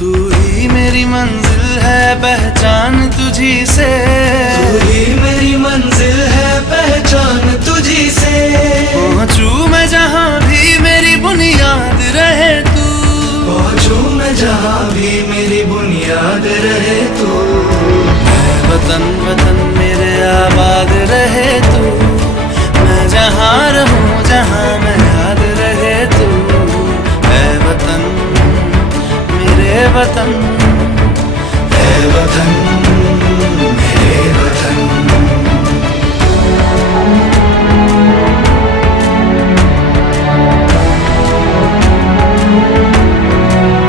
तू ही मेरी मंजिल है पहचान तुझी से, तू ही मेरी मंजिल है पहचान तुझी से। पहुँचूं मैं जहाँ भी मेरी बुनियाद रहे तू, पहुँचूं मैं जहाँ भी मेरी बुनियाद रहे तू। मैं वतन वतन मेरे आबाद रहे तू, मैं जहाँ रहूं जहाँ मैं याद रहे तू। है वतन मेरे वतन, है वतन